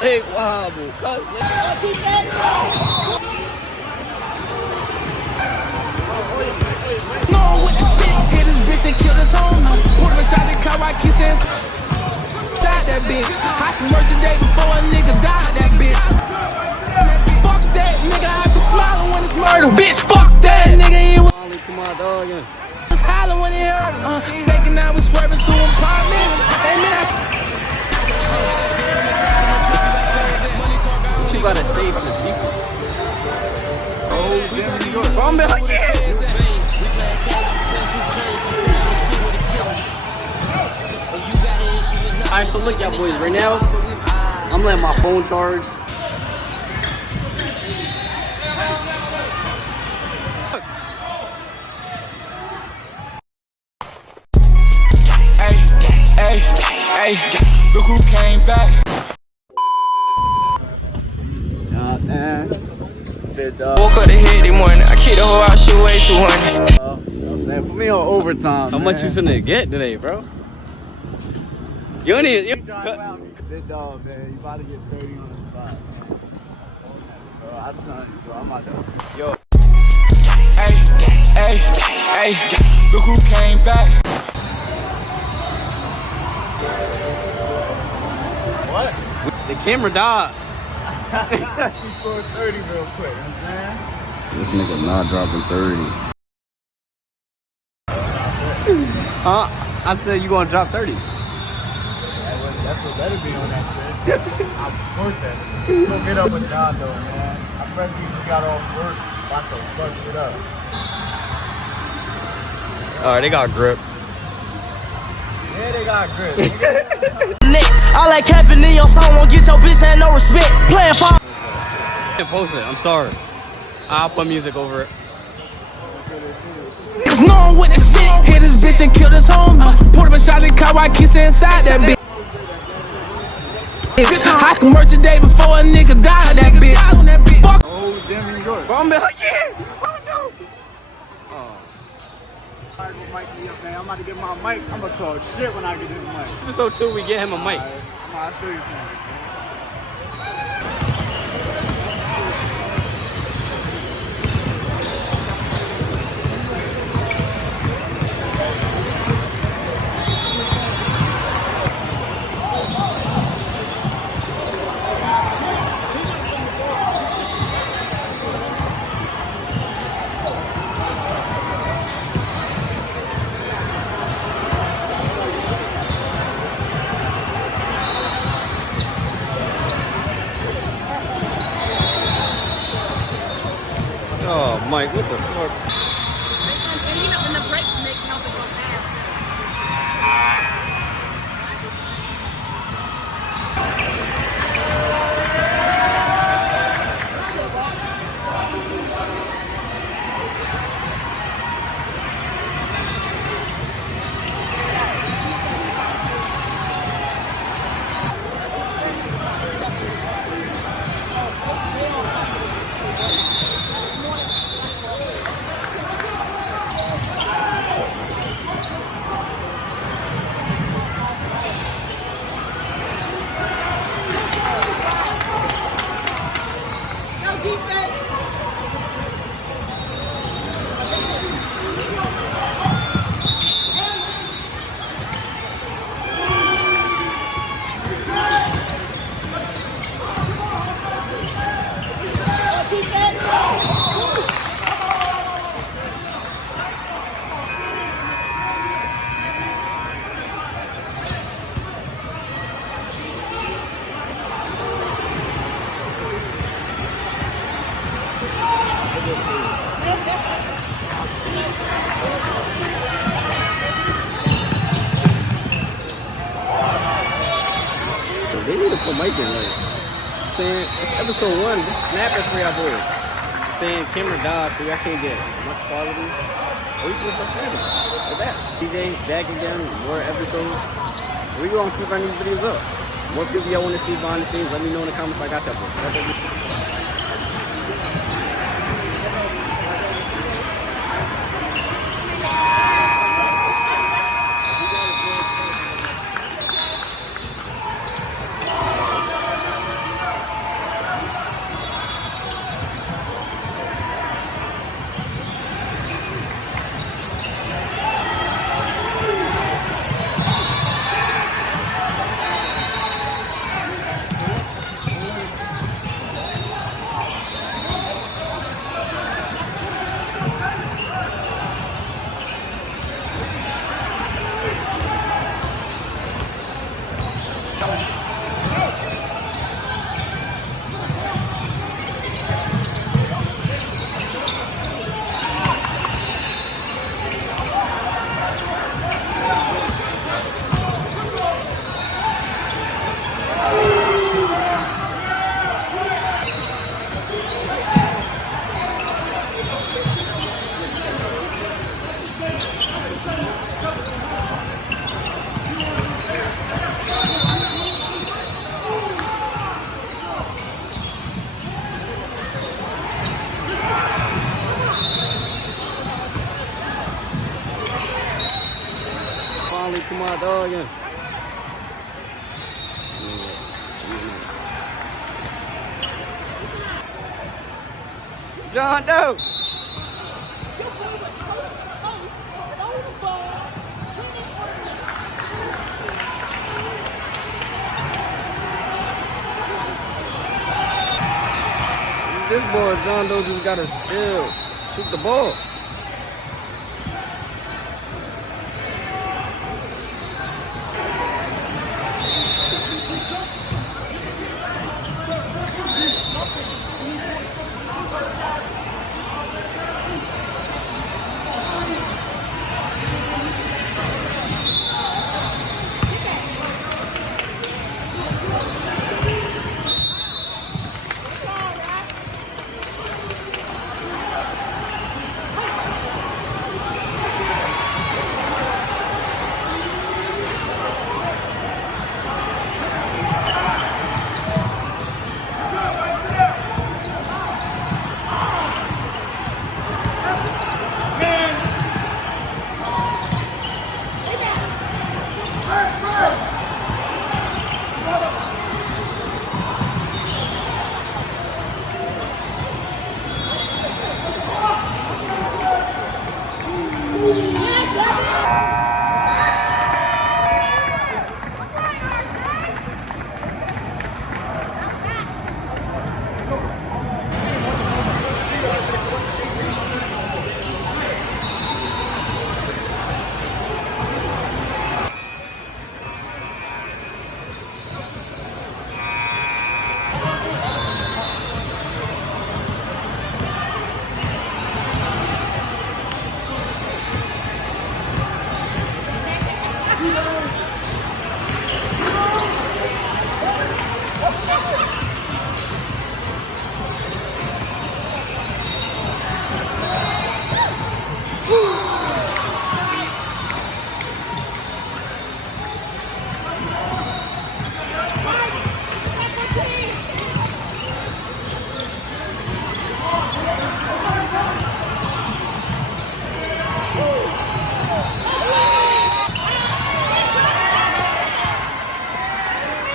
Hey, wobble, cuz. No with the shit, hit this bitch and kill this homie. Put him in shot and car, I kiss his died that bitch. I can merge a day before a nigga died that bitch. Fuck that nigga, I be smiling when it's murder. Bitch, fuck that nigga, he was hollering when he heard it. Staking out, we swerving through apartments. Hey man, What you gotta say to the people? Oh, damn, New York. Bro, I'm like, yeah. Alright, so look, y'all boys, right now, I'm letting my phone charge. hey, look who came back. Woke up the head this morning. I kicked the whole out, shit way 200. You know what I'm saying? Put me on overtime. How much you finna get today, bro? You don't need. Big dog, man. You about to get 30 on the spot, man. Bro, I'm telling you, bro. I'm out there. Yo. Hey, look who came back. What? The camera died. You scored 30 real quick, you know what I'm saying? This nigga not dropping 30. I said you gonna drop 30. That's what better be on that shit. I work that shit. Go get up with John though, man. My friends just got off work, about to fuck shit up. Alright, they got grip. Yeah, they got grip. I like capping in your song, won't get your bitch and no respect. Playing for. Post it, I'm sorry. I'll put music over it. Cause no one with the shit, hit this bitch and kill this homie. Put him in shot and car, I kiss inside that bitch. I can merge a day before a nigga died that bitch. Fuck. Oh, damn, New York. Bro, I'm like, yeah! Oh no! Alright, go mic me up, man. I'm about to get my mic. I'm gonna talk shit when I get this mic. Episode 2, we get him a mic. I'll show you something. Oh, Mike, what the fuck? And you know, when the brakes make help it go fast. They need to put Mike in, like, saying, it's episode 1, just snap it for y'all boys. Saying camera died, so y'all can't get much quality. We can start snapping. Like that. DJ, back again, more episodes. We gonna keep running these videos up. More people y'all wanna see behind the scenes, let me know in the comments. I got y'all boys. me come out dog again. John Doe. This boy John Doe just gotta still shoot the ball.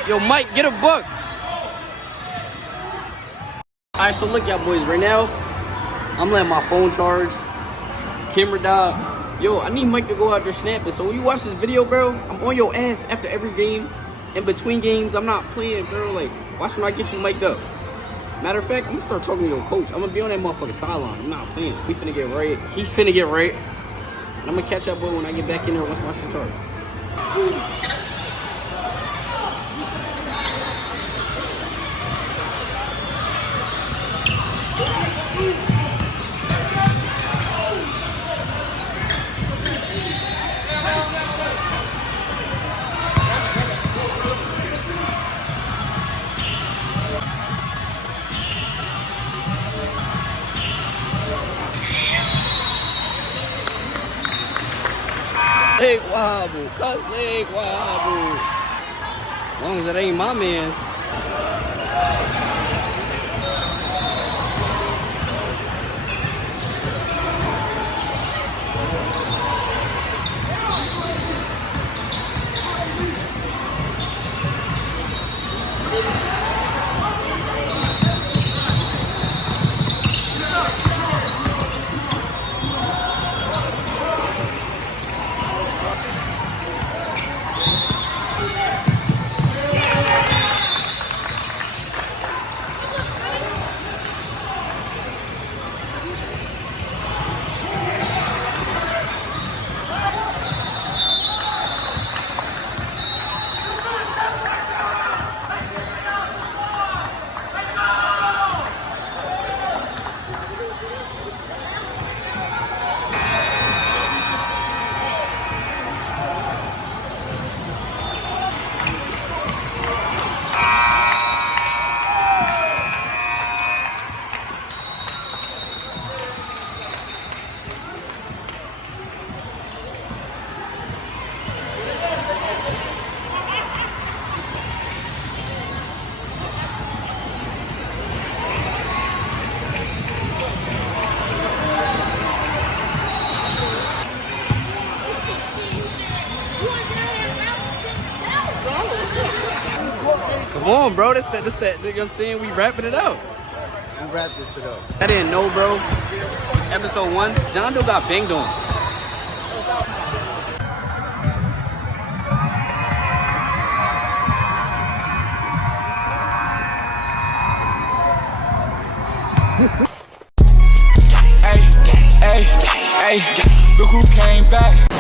Yo, Mike, get a book. Alright, so look, y'all boys, right now, I'm letting my phone charge. Camera died. Yo, I need Mike to go out there snapping. So when you watch this video, bro, I'm on your ass after every game. In between games, I'm not playing, bro. Like, watch when I get you mic'd up. Matter of fact, I'm gonna start talking to your coach. I'm gonna be on that motherfucking sideline. I'm not playing. We finna get right. He's finna get right. And I'm gonna catch up, boy, when I get back in there once my shit charged. Leg wobble, cut leg wobble. As long as it ain't my man's. Come on, bro. This that. You know what I'm saying? We wrapping it up. We wrap this shit up. I didn't know, bro. It's episode 1. John Doe got banged on. Hey, look who came back.